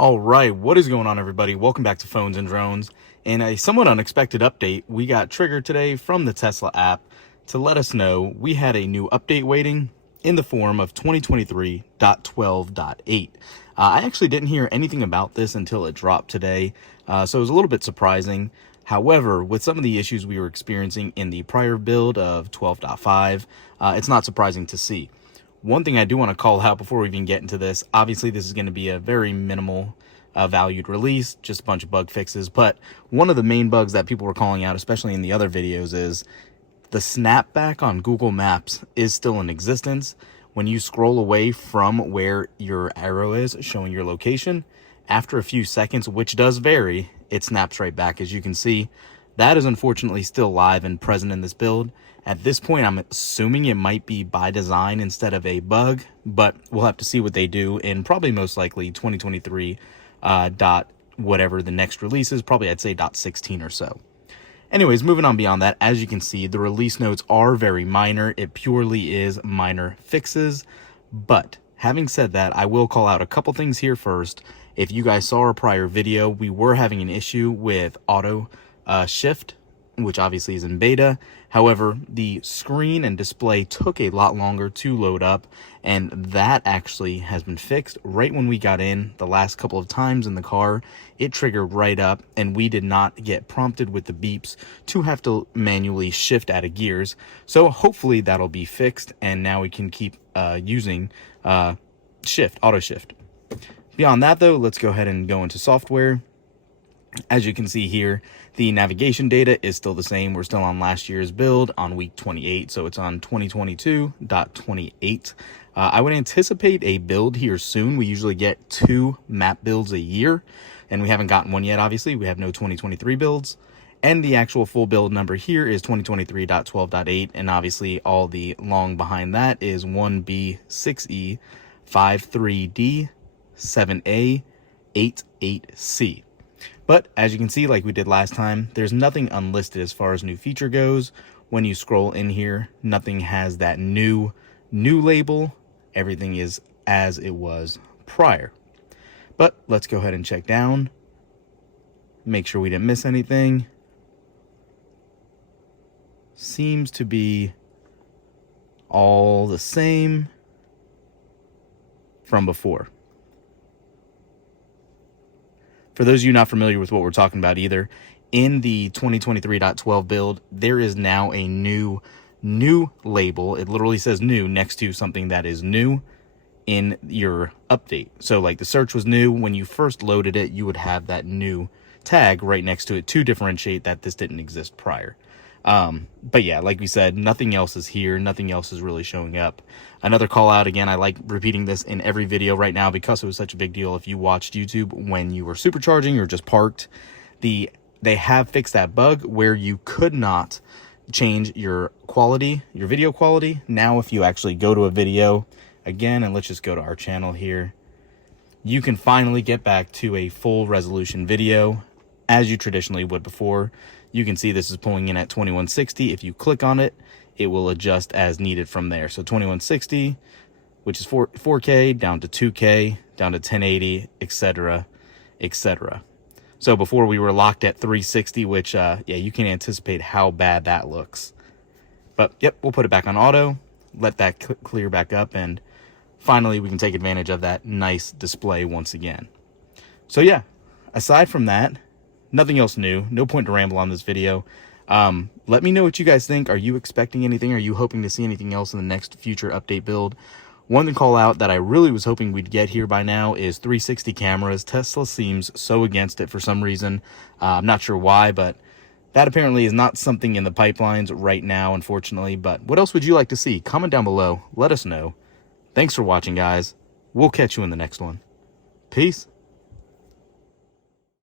All right, what is going on, everybody? Welcome back to Phones and Drones. In a somewhat unexpected update, we got triggered today from the Tesla app to let us know we had a new update waiting in the form of 2023.12.8. I actually didn't hear anything about this until it dropped today, so it was a little bit surprising. However, with some of the issues we were experiencing in the prior build of 12.5, it's not surprising to see. One thing I do want to call out before we even get into this, obviously this is going to be a very minimal valued release, just a bunch of bug fixes, but one of the main bugs that people were calling out, especially in the other videos, is the snapback on Google Maps is still in existence. When you scroll away from where your arrow is showing your location, after a few seconds, which does vary, it snaps right back. As you can see, that is unfortunately still live and present in this build. At this point, I'm assuming it might be by design instead of a bug, but we'll have to see what they do in probably most likely 2023 dot whatever the next release is, probably I'd say dot 16 or so. Anyways, moving on beyond that, as you can see, the release notes are very minor. It purely is minor fixes. But having said that, I will call out a couple things here first. If you guys saw our prior video, we were having an issue with auto shift, which obviously is in beta. However, the screen and display took a lot longer to load up, and that actually has been fixed right when we got in. The last couple of times in the car, it triggered right up, and we did not get prompted with the beeps to have to manually shift out of gears. So hopefully that'll be fixed, and now we can keep using auto shift. Beyond that though, let's go ahead and go into software. As you can see here, the navigation data is still the same. We're still on last year's build on week 28, so it's on 2022.28. I would anticipate a build here soon. We usually get 2 map builds a year, and we haven't gotten one yet, obviously. We have no 2023 builds. And the actual full build number here is 2023.12.8, and obviously all the long behind that is 1B, 6E, 53D, 7A, 88C. But as you can see, like we did last time, there's nothing unlisted as far as new feature goes. When you scroll in here, nothing has that new label. Everything is as it was prior. But let's go ahead and check down. Make sure we didn't miss anything. Seems to be all the same from before. For those of you not familiar with what we're talking about either, in the 2023.12 build, there is now a new label. It literally says new next to something that is new in your update. So like the search was new. When you first loaded it, you would have that new tag right next to it to differentiate that this didn't exist prior. But yeah, like we said, nothing else is here. Nothing else is really showing up. Another call out, again, I like repeating this in every video right now because it was such a big deal. If you watched YouTube when you were supercharging or just parked, they have fixed that bug where you could not change your quality, your video quality. Now, if you actually go to a video again, and let's just go to our channel here, you can finally get back to a full resolution video as you traditionally would before. You can see this is pulling in at 2160. If you click on it, it will adjust as needed from there. So 2160, which is 4K, down to 2K, down to 1080, etc., etc. So before we were locked at 360, which, yeah, you can anticipate how bad that looks. But, yep, we'll put it back on auto, let that clear back up, and finally we can take advantage of that nice display once again. So, yeah, aside from that, nothing else new. No point to ramble on this video. Let me know what you guys think. Are you expecting anything? Are you hoping to see anything else in the next future update build? One to call out that I really was hoping we'd get here by now is 360 cameras. Tesla seems so against it for some reason. I'm not sure why, but that apparently is not something in the pipelines right now, unfortunately. But what else would you like to see? Comment down below. Let us know. Thanks for watching, guys. We'll catch you in the next one. Peace.